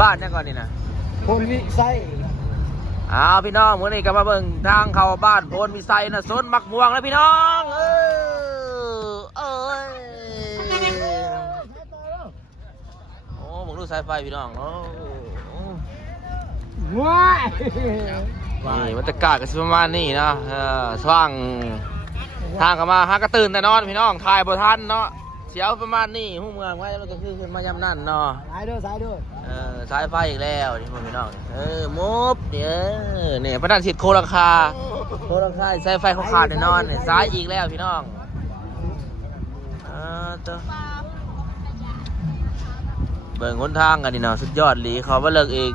บ้านยังก่อนนี่นะพลวิไสพี่น้องมื้อนี้ก็มาเบิ่งทางเข้าบ้านโพนวิไสนะสวนมักม่วงแล้วพี่น้องโอ้มึงดูสายไฟพี่น้องว้ายนี่บรรยากาศก็สิประมาณนี้เนาะสว่างทางเข้ามาหากระตื่นแต่นอนพี่น้องถ่ายบ่ทันเนาะเสียวประมาณนี้หูเมืองไว้มันก็คือขึ้นมายามนั่นเนาะสายด้วยสายไฟอีกแล้วนี่พี่น้องมุบเนี่ยพระนันสิทธิ์โคราคาสายไฟเขาขาดแน่นอนสายอีกแล้วพี่น้องเบิ่งหนทางกันนี่เนาะสุดยอดหลีเขาว่าเลิกอีก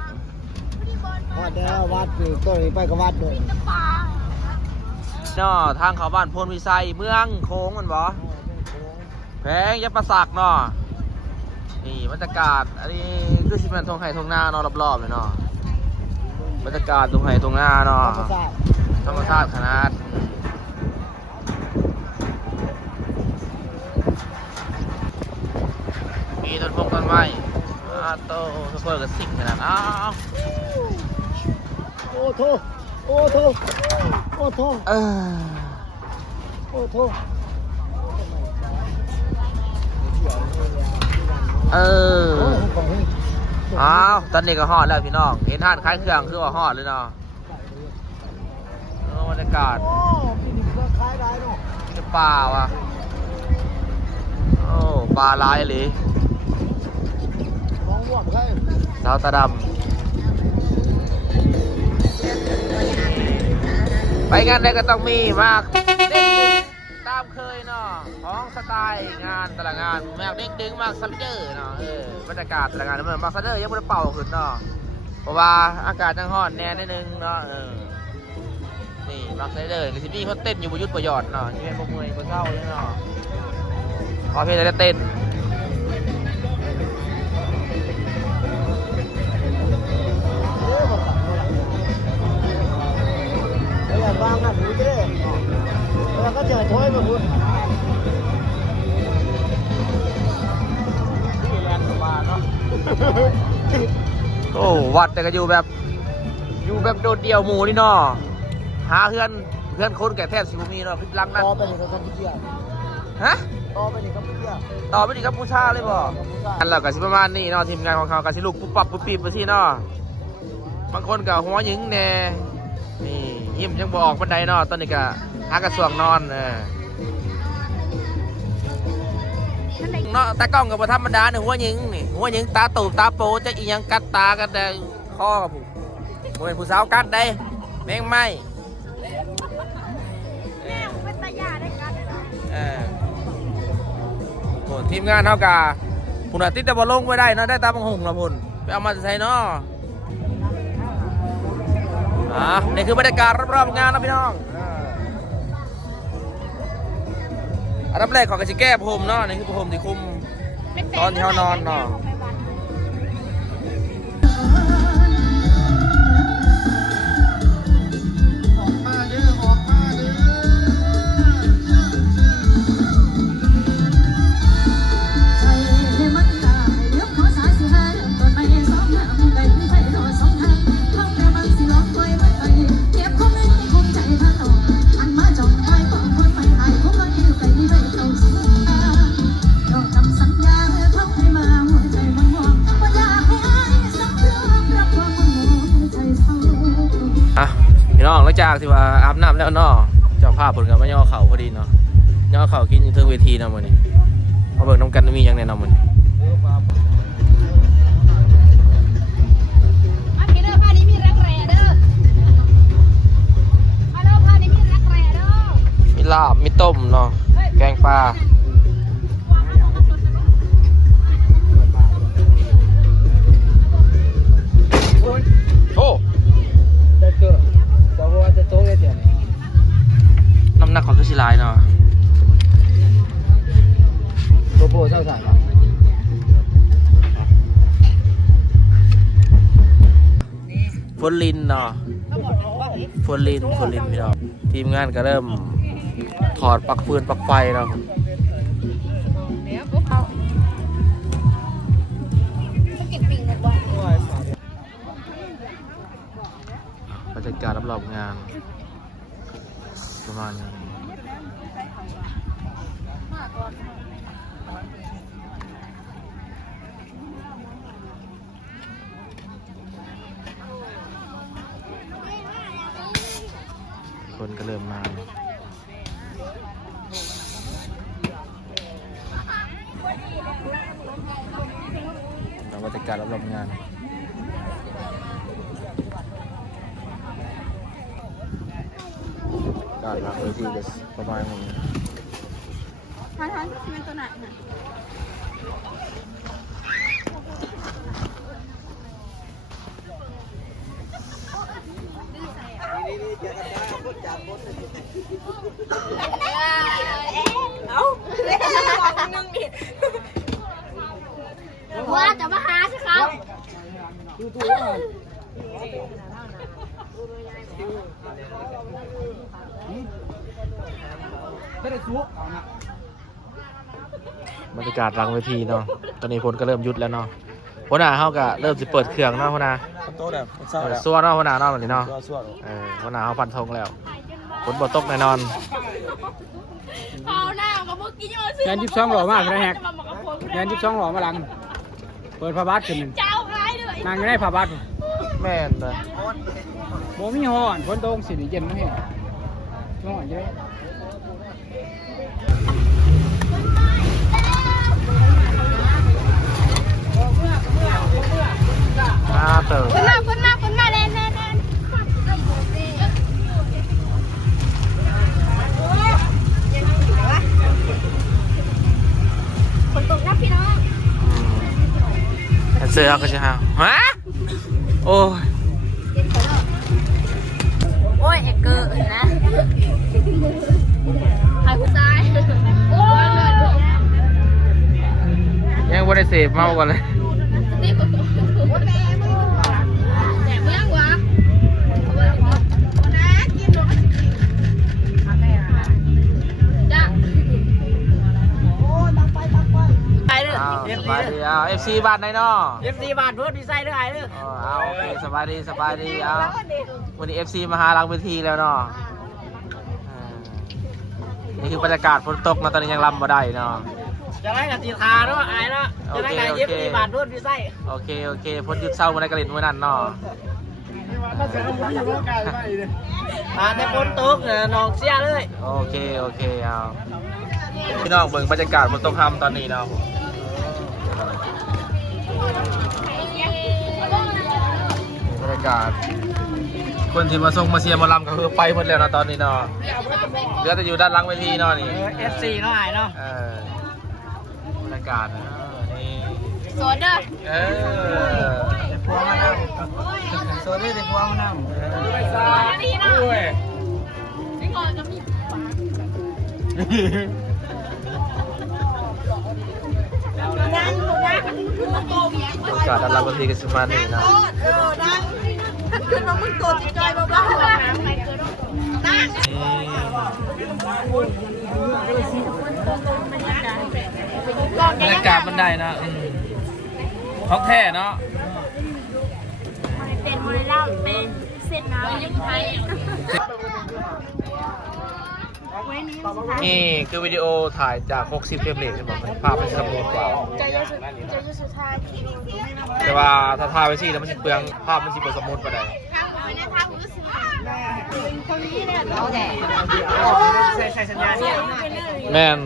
วัดแล้ววัดอยู่ต้นนี้ไปกับวัดด้วยเนาะทางเขาบ้านโพนวิไสเมืองโค้งมันบ่แพงยับประสักเนาะนี่บรรยากาศอันนี้คือสิเป็นทงไห่ทงหน้าเนาะรอบๆเลยเนาะบรรยากาศทงไห่ทงหน้าเนาะธรรมชาติขนาดมีต้นพงต้นไม้โตทุกคนก็สิ่งขนาดโอ้โถโอ้โถโอ้โถโอ้โถตอนนี้ก็ฮอดแล้วพี่น้องเห็นท่านคล้ายเครื่องคือว่าฮอดเลยเนาะบรรยากาศจะป่าวะปลาลายเลยสาวตาดำไปงานใดก็ต้องมีมากเด้งตามเคยเนาะของสไตล์งานแต่ละงานมากเด้งมากซัลเดอร์เนาะบรรยากาศแต่ละงานมันมากซัลเดอร์ยังไม่ได้เป่าขึ้นเนาะเพราะว่าอากาศยังร้อนแน่นิดนึงเนาะนี่มากซัลเดอร์ก็สิมีเขาเต้นอยู่บนยุทธประหยอดเนาะที่เป็นพวกมวยพวกเศร้าเลยเนาะขอเพียงแต่เต้นบางอ่ะดูจะได้แล้วก็เจอถ้วยมาพูดโอ้วัดแต่ก็อยู่แบบโดดเดี่ยวหมูนี่เนาะหาเพื่อนคนแก่แทบสิบมีเนาะพิลังนั่นต่อไปนี่ก็กัมพูชาฮะต่อไปนี่กัมพูชาเลยบ่อันเราก็สิประมาณนี้เนาะทีมงานของเขาก็สิลูกปุ๊บปั๊บปุ๊บปิ๊บไปสิเนาะบางคนก็หัวหยิงแน่นี่ยิ้มยังบออกบันไดเนาะตอนนี้ก็หากระสวงนอนเนาะตากล้องกับธรรมดาเนี่ยหัวหยิงตาตูตาโปจะอีหยังกัดตากันได้ข้อกับผู้เป็นผู้สาวกัดได้แมงไม้ทีมงานเท่ากับพุ่นติดแต่บอลลงไม่ได้เนาะได้ตาบังหงละพุ่นไปเอามาใส่เนาะนี่คือบรรยากาศรอบๆงานนะพี่น้องอันดับแรกของกระชิแก้ผมเนาะนี่คือผมที่คุมตอนที่เขานอนเนาะพี่น้องหลังจากที่ว่าอาบน้ำแล้วเนาะเจ้าภาพผลกันมาย่อเข่าพอดีเนาะย่อเข่ากินอยู่เทิงเวทีนะมันนี่มาเบิกน้ำกันมีอย่างแน่นอนมันมีลาบมีต้มเนาะแกงปลาโอ้น้ำหนักของคือสิลายเนาะโบโบเศร้าใส่ฝนลินเนาะฝนลินพี่น้องทีมงานก็เริ่มถอดปลั๊กฟืนปลั๊กไฟเนาะ กินปิงเลยว่ะ ากาศรอบๆงานประมาณนี้คนก็เริ่มมาบรรยากาศรอบๆงานการหลังเวทีก็ประมาณนี้ทันเป็นตัวไหนน่ะว่าจะมาหาสิครับบรรยากาศหลังเวทีเนาะตอนนี้พลก็เริ่มยุดแล้วเนาะหัวหน้าเขาก็เริ่มจะเปิดเครื่องเนาะหัวหน้า โต๊ะแบบเศร้าแล้ว ซัวเนาะหัวหน้าเนาะแบบนี้เนาะ ซัว หัวหน้าเขาพันธงแล้วฝนบ่ตกแน่นอน เอาหน้ากับเมื่อกี้ยังซื้ งาน12หล่อมากนะแฮกงาน12หล่อมาหลังเปิดผ้าบาทขึ้น เจ้าขายเลย นางอยู่ในผ้าบาท แม่นเลย บ่มีฮ้อนฝนตกสิเย็นมั้งเฮ็ดร้อนอยู่เลย เติร์ คนมาเล่นคนตกนะพี่น้อง เสื้อก็ใช่ฮะโอ้ย โอ้ยเอกเกอร์นะใครผู้ชายโอ้ย ยังบ่ได้เสพเมาก่อนเลย นี่ก็แต่เมื่อวะนะกินหรอจ้ะไปเลย สบายดีFC บ้านไหนเนาะ FC บาทเพิ่นดีไซน์เด้อไอ้เด้อ โอเคสบายดีวันนี้ FC มาหาหลังเวทีแล้วเนาะนี่คือบรรยากาศฝนตกมาตอนนี้ยังรำบ่ได้เนาะ จะได้กับตีทาเนาะไอ้เนาะจะได้กับ FC บาทเพิ่นดีไซน์ โอเคฝนหยุดเศร้ามาได้กระเล่นเมื่อนั้นเนาะ แต่ฝนตกน้องเสียเลย โอเคเอาพี่น้องเบิ่งบรรยากาศฝนตกค่ำตอนนี้เนาะบรรยากาศคนที่มาส่งมาเชียร์มาลำก็คือไปหมดแล้วนะตอนนี้เนาะเหลือแต่อยู่ด้านหลังเวทีเนาะนี่ FC เนาะไอ้เนาะ บรรยากาศนะนี่ โซเดอร์ พวงมานั่งโซนนี่สิพวงมานั่ง นี่นะนี่ก่อนจะมี บรรยากาศด้านหลังเวทีก็สิมานี่นะ คือน้องมึงตัวจอยบ้าๆนั่ง บรรยากาศมันได้นะท้องแท้เนาะ เป็นมวยเล่าเป็นเส้นน้ำยังไง นี่คือวิดีโอถ่ายจาก60เฟรมเรทใช่ไหมภาพมันสมูทกว่าแต่ว่าถ้าถ่ายไปสิแล้วมันสิเปลืองภาพมันสิบ่สมูทปานใดใส่สัญญาณเนี่ย แม่น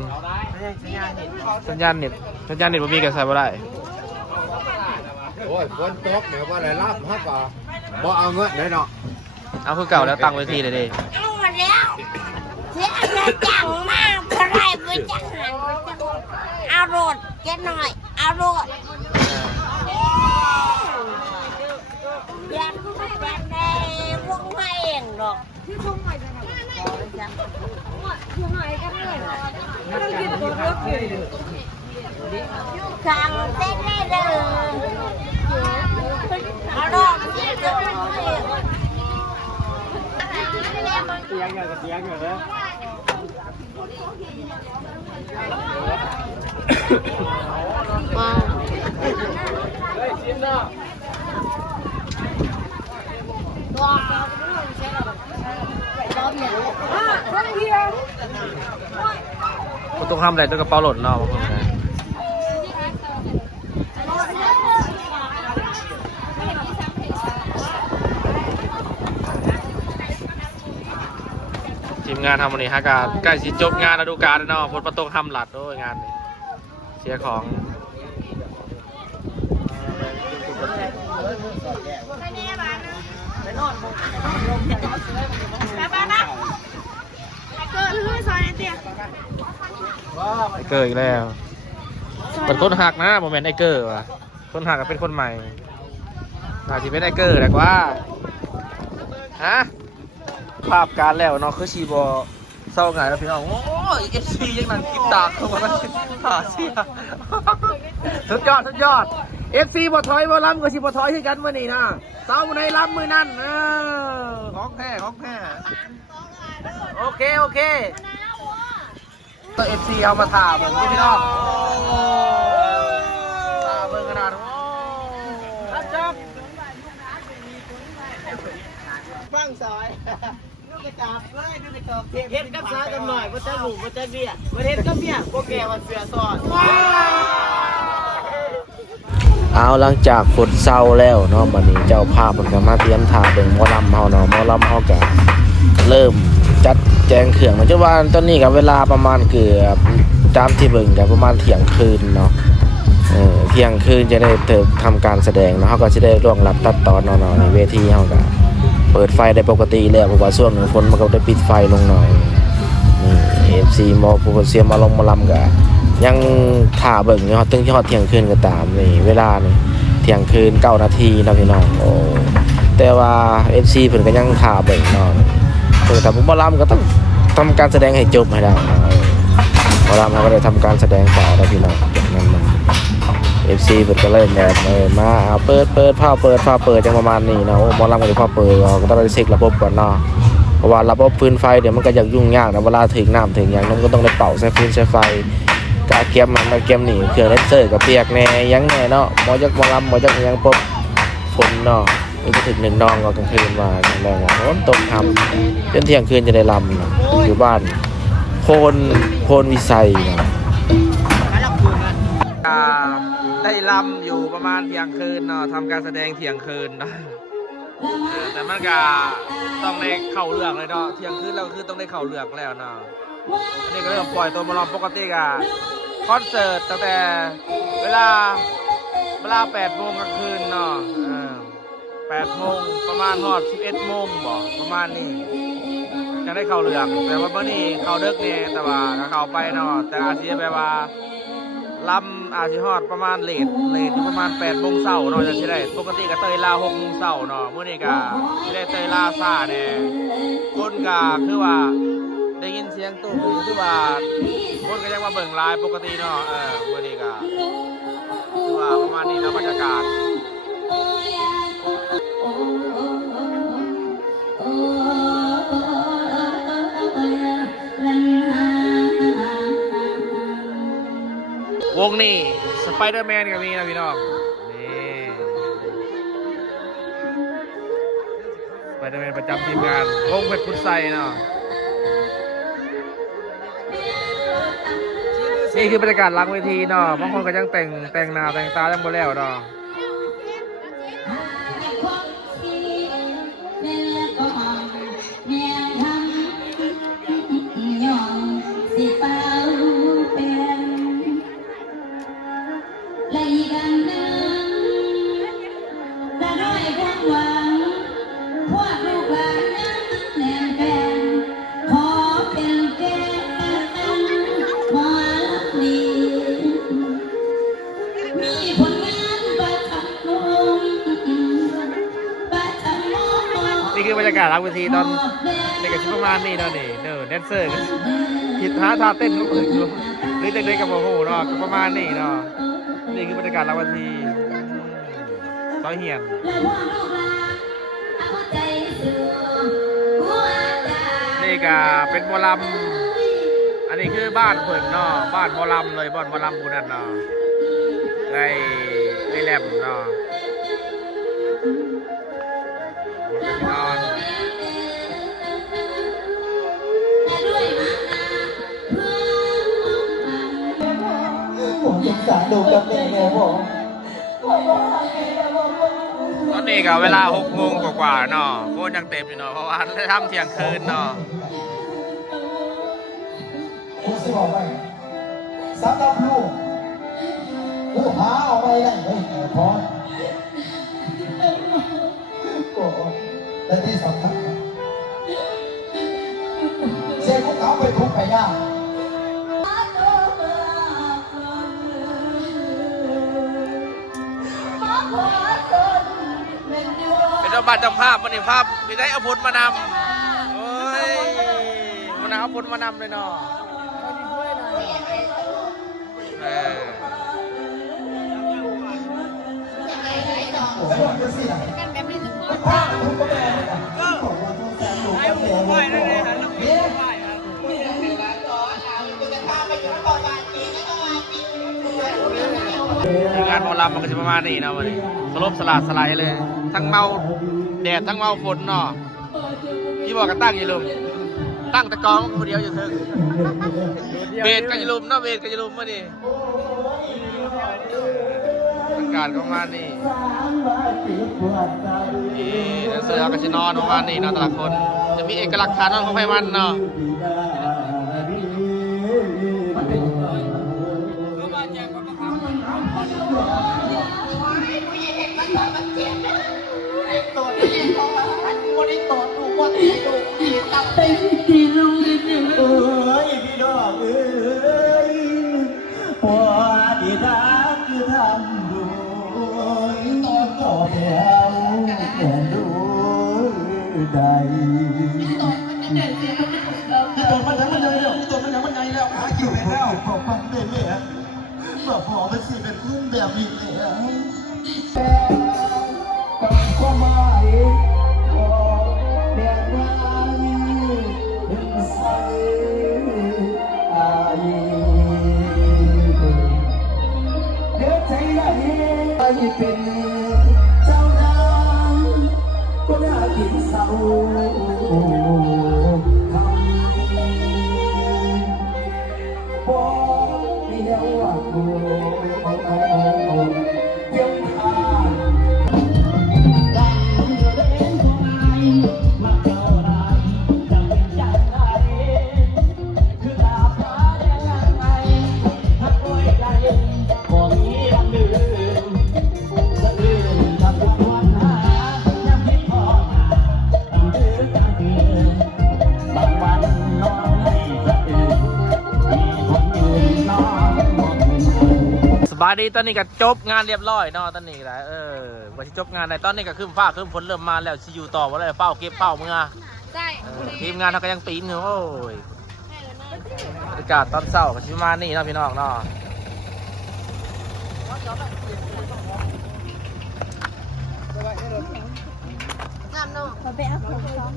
สัญญาณเน็ตบ่มีก็ใช้บ่ได้ โอ้ยฝนตกเดี๋ยวว่าอะไรลาบฮักก็บ่เอาเงินเลยเนาะ เอาคือเก่าแล้วตั้งเวทีเลยดิ เอามาแล้วเสียจะจังมากเท่าไรไปจังหันเอาโรดแกหน่อยเอาโรดอยากได้พวกไม่เองหรอกพวกไม่กันหรอกสั่งเส้นได้เลยเอาโรดเสียจะไม่เสีย เตียงอยู่กับเตียงอยู่เลย ว้าว ก็ต้องทำอะไรตัวกระเป๋าหล่นเนาะบางคนนะทีมงานทำวันนี้ฮะการใกล้สิจบงานฤดูกาลแล้วเนาะฝนประตกทำหลัดด้วยงานนี้เสียของไอเกอร์อีกแล้วเป็นคนหักนะโมเมนต์ไอเกอร์ว่ะคนหักเป็นคนใหม่อาจจะเป็นไอเกอร์แหละว่าฮะภาพการแล้วเนาะคือชีบอเศร้าไงแล้วพี่น้องโอ้ยเอฟซียังนั่งคลิปตากเข้ามาหาเสียสุดยอดสุดยอดเอฟซีบอถอยบอล้ำกับชีบอถอยที่กันมื่อนี้นะเศร้าในล้ำมือนั่นของแท้ของแท้โอเคโอเคตัวเอฟซีเอามาถ่าเหมือนพี่น้องถ่าเบิ่งขนาดโอ้จับ ฟังซอยลูกกระจับเลยลูกกระจอกเฮ็ดกับซ้ายกันหน่อยว่าจะหลูว่าจะเบี้ยว่าเฮ็ดกับเบี้ยพวกแกมันเสือซอดเอาหลังจากฝนเศร้าแล้วเนาะวันนี้เจ้าภาพมันก็มาเตรียมถ่าเบิ่งหมอลำเฮาเนาะหมอลำเฮาก็เริ่มจัดแจงเครื่องมันจะว่าตอนนี้กับเวลาประมาณเกือบตามที่เบิ่งกับประมาณเที่ยงคืนเนาะเที่ยงคืนจะได้ทำการแสดงเนาะเฮาก็จะได้ร่วงรับตัดตอนเนาะในเวทีเฮาก็เปิดไฟได้ปกติแล้วเพราะว่าช่วงฝนมันก็ได้ปิดไฟลงหน่อยนี่ FC มอผู้เสียมาลงมาลำก็ยังถ่าเบิ่งเนาะตึงที่ฮอดเที่ยงคืนก็ตามนี่เวลานี่เที่ยงคืน9 นาทีนะพี่น้องโอ้แต่ว่า FC เพิ่นก็ยังถ่าเบิ่งเนาะแต่ผมมาลำก็ต้องทำการแสดงให้จบให้ได้มาลำเราก็ได้ทำการแสดงต่อแล้วพี่น้องนั่นFC เปิดก็เล่นแบบมาเอาเปิดผ้าเปิดจังประมาณนี้นะมาลำก็ได้ผ้าเปิดก็ต้องเช็คระบบก่อนเนาะเพราะว่าระบบฟืนไฟเดี๋ยวมันก็จะยุ่งยากนะเวลาถึงน้ำถึงอย่างนั้นก็ต้องได้เป่าใช้ฟืนใช้ไฟกะเกียมมันเกียมหนีเครื่องเลเซอร์กับเปียกแน่ยังแน่เนาะมอจักมาลำมอจักยังปุ๊บฝนเนาะมันจะถึง1 น้องก็กลางคืนมาแรงฝนตกทำจนเที่ยงคืนจะได้ลำอยู่บ้านโพนวิสัยได้ลำอยู่ประมาณเที่ยงคืนเนาะทำการแสดงเที่ยงคืนนะแต่มันก็ต้องได้เข้าเรื่องเลยเนาะเที่ยงคืนแล้วคือต้องได้เข้าเรื่องแล้วเนาะอันนี้ก็เริ่มปล่อยตัวมาลำปกติกะคอนเสิร์ตตั้งแต่เวลา8 โมงกลางคืนเนาะ8 โมงประมาณฮอด11 โมงบอกประมาณนี้จะได้เข้าเรื่องแต่ว่าเมื่อนี้เข้าเดึกเนี่ยแต่ว่าก็เข้าไปเนาะแต่อาจจะแบบว่าลำอาจจะฮอดประมาณเลทอยู่ประมาณ8 โมงเช้าเนาะจะได้ปกติก็เตยลา6 โมงเช้าเนาะเมื่อนี้ก็จะได้เตยลาซ่าเนี่ยคนก็คือว่าได้ยินเสียงตู้คือว่าคนก็ยังมาเบิ่งไลฟ์ปกติเนาะเมื่อนี้ก็คือว่าประมาณนี้เนาะบรรยากาศวงนี้สไปเดอร์แมนก็มีนะพี่น้องนี่สไปเดอร์แมนประจำทีมงานวงเพชรพุทธไซเนาะนี่คือบรรยากาศหลังเวทีเนาะบางคนก็ยังแต่งหน้าแต่งตายังบ่แล้วเนาะนี่คือบรรยากาศหลังเวทีตอนเด็กกับชิประมาณนี้เนาะนี่แดนเซอร์กันผิดหาท่าเต้นก็เปิดอยู่หรือเด็กๆกับโมโหเนาะก็ประมาณนี้เนาะนี่คือบรรยากาศหลังเวทีต้อยเหียนนี่ก็เป็นหมอลำอันนี้คือบ้านเพิ่นเนาะบ้านหมอลำเลยบ้านหมอลำบุญนั่นเนาะได้แลมเนาะนอน ดูกับแม่แม่บอก ตอนนี้ก็เวลา6 โมงกว่าๆเนาะโคตรยังเต็มอยู่เนาะเพราะว่าได้ทำเที่ยงคืนเนาะ คุณสิบอกไปสำหรับลูกผู้หาเอาไว้ได้ไม่แก่พอก็และที่สำคัญเสียงของเขาไปทุกไปยาก เป็นเจ้าบ้านเจ้าภาพมันนี่ภาพที่ได้เอาพุทธมานำโอ้ยมันเอาพุทธมานำเลยเนาะเออ กันแบบนี้ทุกคน ทีมงานหมอลำมันก็จะประมาณนี้เนาะวันนี้สลบสลาดสลายเลย ทั้งเมาแดดทั้งเมาฝนเนาะที่บอกกันตั้งอยี่ลุมตั้งตะกองคนเดียวอยู่เถิงเบสกันอยี่ลุมเนาะเบสกันอยี่ลุมมาดิอากาศก็ประมาณนี้เสือก็จะนอนประมาณนี้เนาะแต่ละคนจะมีเอกลักษณ์ฐานนอนของไพมันเนาะเอ้ยพี่น้องเอ้ยพอดีรักคือทำดูต่อแถวแก่ดูได้ตัวมันยังมันไงแล้วตัวมันยังมันไงแล้วหาคิวไปแล้วขอฟังได้ไหมแบบพอมันสิเป็นคุ้มแบบนี้แล้วก็ไม่เดียดร้ายใส่อายีเดือดใจได้เป็นเจ้านางก็น่ากินเศร้าคำบอกเดียวว่าโอ้เพียงทางดังเล่นของไอ้มาเท่าไรจะเป็นจังไรคือดาบฟ้าแดงไงถ้าปล่อยใจบ่มีวันลืมสะอื้นกับทุกวันหายังคิดพอหาตั้งดื้อตั้งเดือนบางวันนอนให้สะอื้นมีคนยืนนอนมองเห็น สบายดีตอนนี้ก็จบงานเรียบร้อยเนาะตอนนี้แหละว่าที่จบงานในตอนนี้ก็ขึ้นฟ้าขึ้นฝนเริ่มมาแล้วสิอยู่ต่อว่าเลยเฝ้าเก็บเฝ้าเมื่อ ใช่ ทีมงานเขาก็ยังปีนอยู่โอ้ยบรรยากาศตอนเช้าก็ชิประมาณนี้เนาะพี่น้องเนาะ งามเนาะไปเอาของซ้อม